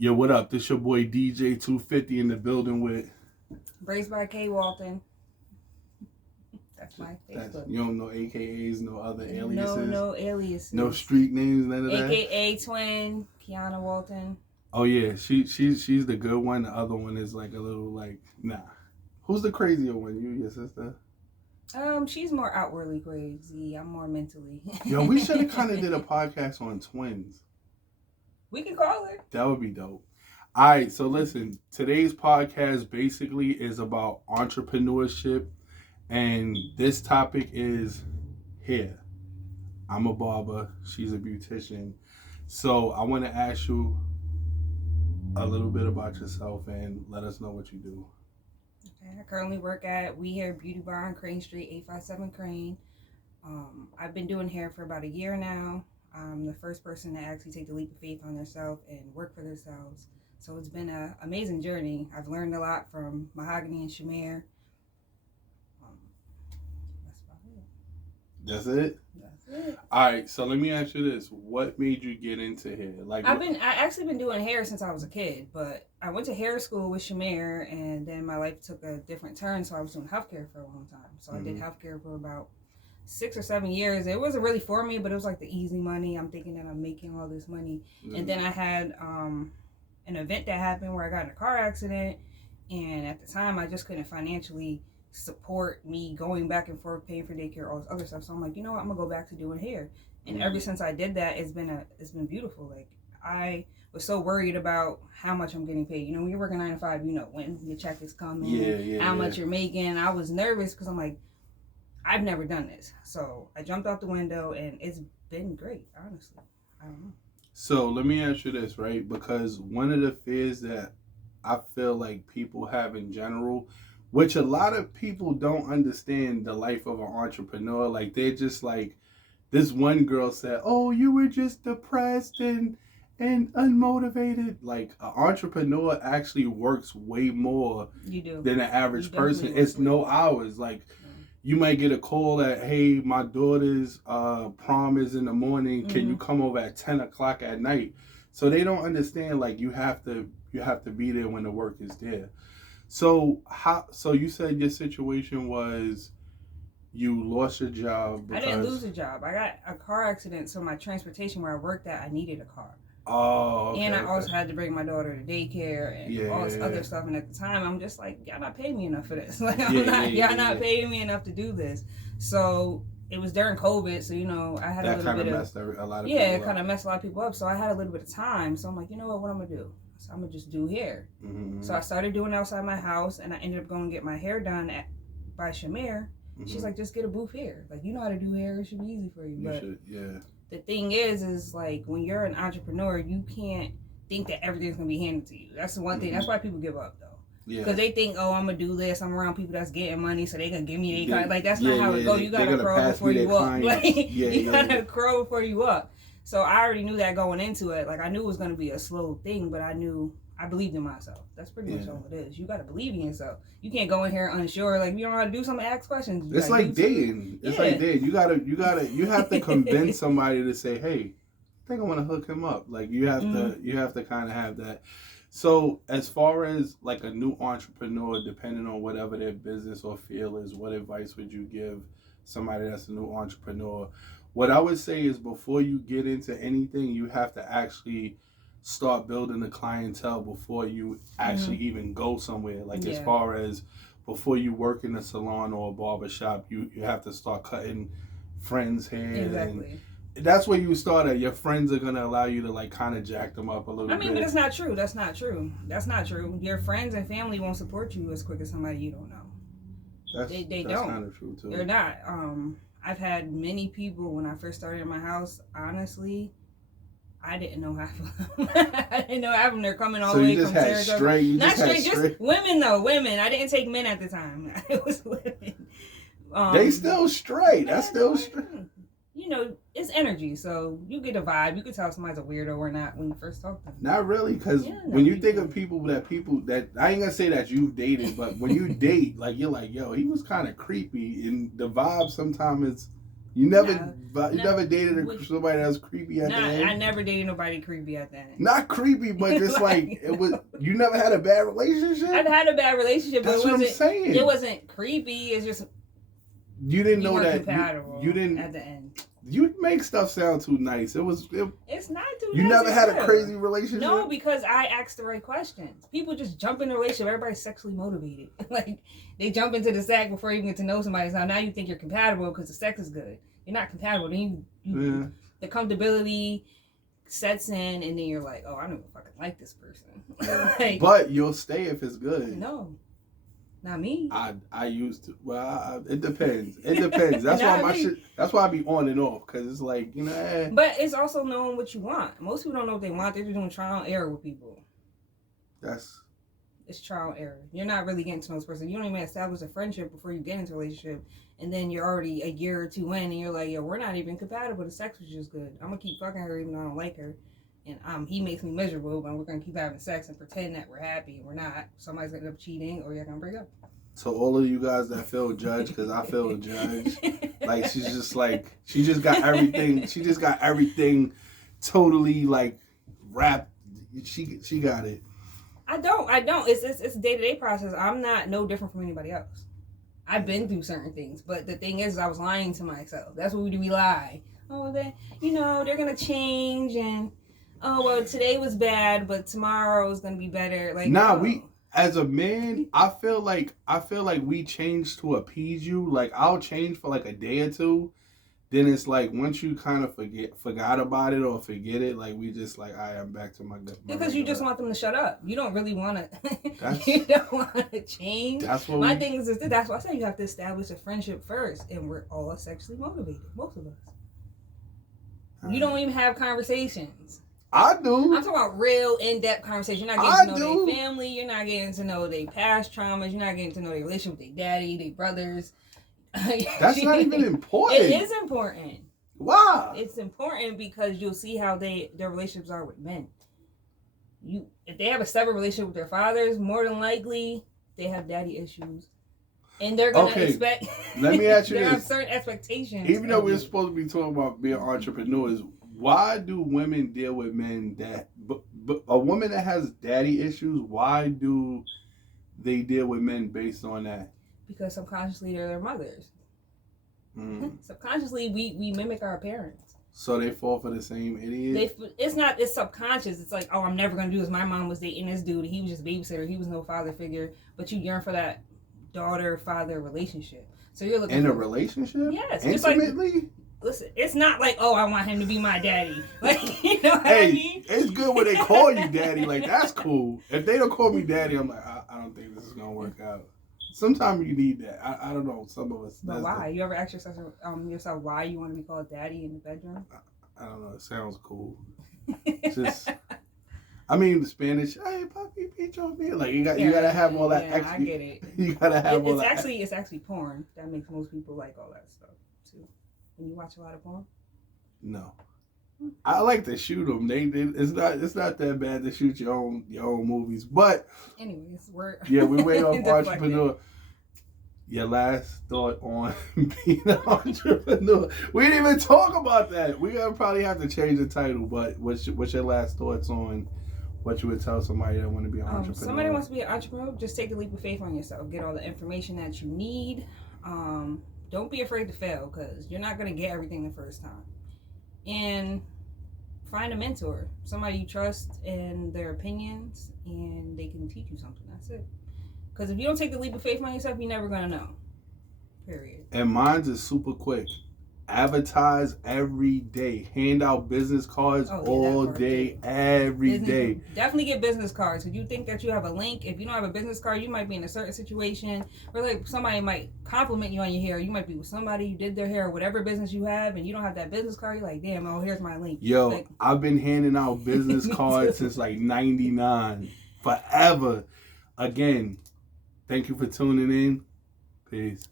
Yo, what up? This your boy DJ 250 in the building with BraidsbyK, Walton. That's my Facebook. You don't know AKAs, no other aliases? No aliases. No street names, none of that? AKA Twin, Kiana Walton. Oh yeah, she's the good one. The other one is like a little like, nah. Who's the crazier one? You, your sister? She's more outwardly crazy. I'm more mentally. Yo, we should have kind of did a podcast on twins. We can call her. That would be dope. All right, so listen, today's podcast basically is about entrepreneurship, and this topic is hair. I'm a barber. She's a beautician. So I want to ask you a little bit about yourself and let us know what you do. Okay, I currently work at We Hair Beauty Bar on Crane Street, 857 Crane. I've been doing hair for about a year now. I'm the first person to actually take the leap of faith on themselves and work for themselves. So it's been an amazing journey. I've learned a lot from Mahogany and Shamir. That's about it. That's it? That's it. All right, so let me ask you this. What made you get into hair? I actually been doing hair since I was a kid, but I went to hair school with Shamir, and then my life took a different turn, so I was doing healthcare for a long time. So I did healthcare for about 6 or 7 years. It wasn't really for me, but it was like the easy money. I'm thinking that I'm making all this money. And then I had an event that happened where I got in a car accident, and at the time I just couldn't financially support me going back and forth paying for daycare, all this other stuff. So I'm like, you know what, I'm gonna go back to doing hair. And ever since I did that, it's been beautiful. Like, I was so worried about how much I'm getting paid. You know, when you're working 9 to 5, you know when your check is coming, how much you're making. I was nervous because I'm like, I've never done this. So I jumped out the window, and it's been great, honestly. I don't know. So let me ask you this, right? Because one of the fears that I feel like people have in general, which a lot of people don't understand the life of an entrepreneur. Like, they're just like, this one girl said, oh, you were just depressed and unmotivated. Like, an entrepreneur actually works way more than an average person. It's no hours. Like, you might get a call that, hey, my daughter's prom is in the morning. Can you come over at 10 o'clock at night? So they don't understand, like, you have to be there when the work is there. So you said your situation was you lost your job because... I didn't lose a job. I got a car accident, so my transportation where I worked at, I needed a car. Oh, okay, and I also had to bring my daughter to daycare and all this other stuff. And at the time, I'm just like, y'all not paying me enough for this. Like, y'all not paying me enough to do this. So it was during COVID, so, you know, I had a little bit of... messed a lot of people up. It kind of messed a lot of people up. So I had a little bit of time. So I'm like, you know what I'm going to do? So I'm going to just do hair. So I started doing it outside my house, and I ended up going to get my hair done by Shamir. She's like, just get a booth here. Like, you know how to do hair. It should be easy for you. But the thing is like, when you're an entrepreneur, you can't think that everything's going to be handed to you. That's the one thing. That's why people give up, though. Because they think, oh, I'm going to do this. I'm around people that's getting money, so they can give me their kind. Like, that's not how it goes. You got to crawl before you walk. Like, you got to crawl before you walk. So I already knew that going into it. Like, I knew it was going to be a slow thing, but I believed in myself. That's pretty much all it is. You got to believe in yourself. You can't go in here unsure. Like, you don't know how to do something, ask questions. It's like dating. It's like dating. You have to convince somebody to say, hey, I think I want to hook him up. Like, you have to kind of have that. So as far as like a new entrepreneur, depending on whatever their business or field is, what advice would you give somebody that's a new entrepreneur? What I would say is, before you get into anything, you have to actually start building a clientele before you actually even go somewhere. Like, as far as before you work in a salon or a barber shop, you have to start cutting friends' hair. Exactly. And that's where you start at. Your friends are going to allow you to, like, kind of jack them up a little bit. I mean, but it's not true. That's not true. Your friends and family won't support you as quick as somebody you don't know. They don't. That's kind of true, too. They're not. I've had many people, when I first started in my house, honestly, I didn't know half of them. I didn't know half of them. They're coming all the way from Sarasota. Not straight, just women though. Women. I didn't take men at the time. It was women. They still straight. That's still straight. You know, it's energy, so you get a vibe. You can tell somebody's a weirdo or not when you first talk to them. Not really, because when you think of people that I ain't gonna say that you've dated, but when you date, like, you're like, yo, he was kind of creepy, and the vibe sometimes is, You never dated somebody that was creepy at the end? I never dated nobody creepy at the end. Not creepy, but just like, it was, you never had a bad relationship? I've had a bad relationship, but what I'm saying. It wasn't creepy, it's just... You didn't know that. You didn't... At the end. You make stuff sound too nice. It's not too nice. You never had a crazy relationship? No, because I asked the right questions. People just jump in a relationship. Everybody's sexually motivated. Like, they jump into the sack before you even get to know somebody. So now you think you're compatible because the sex is good. You're not compatible. Then the comfortability sets in, and then you're like, oh, I don't fucking like this person. Like, but you'll stay if it's good. No. Not me. I used to. Well, it depends. It depends. That's why that's why I be on and off, because it's like, you know. But it's also knowing what you want. Most people don't know what they want. They're just doing trial and error with people. It's trial and error. You're not really getting to know this person. You don't even establish a friendship before you get into a relationship, and then you're already a year or two in, and you're like, yo, we're not even compatible. The sex was just good. I'm gonna keep fucking her even though I don't like her. And he makes me miserable, but we're going to keep having sex and pretend that we're happy and we're not. Somebody's going to end up cheating, or you're going to break up. So all of you guys that feel judged, because I feel judged, like, she just got everything. She just got everything totally, like, wrapped. She got it. I don't. It's a day-to-day process. I'm not no different from anybody else. I've been through certain things, but the thing is I was lying to myself. That's what we do. We lie. Oh, they're going to change, and... Oh, well, today was bad, but tomorrow is going to be better. Like, we, as a man, I feel like we change to appease you. Like, I'll change for like a day or two. Then it's like, once you kind of forgot about it or forget it, like, we just like, I'm back to my because you just want them to shut up. You don't really want to, you don't want to change. My thing is that's why I say you have to establish a friendship first. And we're all sexually motivated, most of us. You don't even have conversations. I do. I'm talking about real in-depth conversation. You're not getting to know their family. You're not getting to know their past traumas. You're not getting to know their relationship with their daddy, their brothers. That's not even important. It is important. Why? It's important because you'll see how their relationships are with men. If they have a separate relationship with their fathers, more than likely they have daddy issues. And they're going to expect... Let me ask you this. There have certain expectations. Even though we're supposed to be talking about being entrepreneurs... Why do women deal with men that... But a woman that has daddy issues, why do they deal with men based on that? Because subconsciously they're their mothers. Subconsciously, we mimic our parents. So they fall for the same idiot? It's subconscious. It's like, oh, I'm never going to do this. My mom was dating this dude. He was just a babysitter. He was no father figure. But you yearn for that daughter-father relationship. So you're looking a relationship? Yes. Intimately? Listen, it's not like, oh, I want him to be my daddy. Like, you know what I mean? It's good when they call you daddy. Like, that's cool. If they don't call me daddy, I'm like, I don't think this is going to work out. Sometimes you need that. I don't know. Some of us. But why? You ever ask yourself why you want to be called daddy in the bedroom? I don't know. It sounds cool. Just... I mean, the Spanish, hey, papi, picho me. Like, you gotta have all that extra. I get it. You gotta have all that. It's actually porn that makes most people like all that stuff, too. When you watch a lot of porn? No. I like to shoot them. It's not that bad to shoot your own movies. But anyways, we way off entrepreneur. Your last thought on being an entrepreneur. We didn't even talk about that. We're gonna probably have to change the title. But what's your last thoughts on what you would tell somebody that want to be an entrepreneur? Somebody wants to be an entrepreneur, just take a leap of faith on yourself. Get all the information that you need. Don't be afraid to fail, because you're not going to get everything the first time. And find a mentor, somebody you trust in their opinions, and they can teach you something. That's it. Because if you don't take the leap of faith on yourself, you're never going to know. Period. And mine's is super quick. Advertise every day. Hand out business cards all day, every day. Definitely get business cards. If you think that you have a link, if you don't have a business card, you might be in a certain situation where like somebody might compliment you on your hair. You might be with somebody, you did their hair, or whatever business you have, and you don't have that business card. You're like, damn, here's my link. Yo, like, I've been handing out business cards since like 99. Forever. Again, thank you for tuning in. Peace.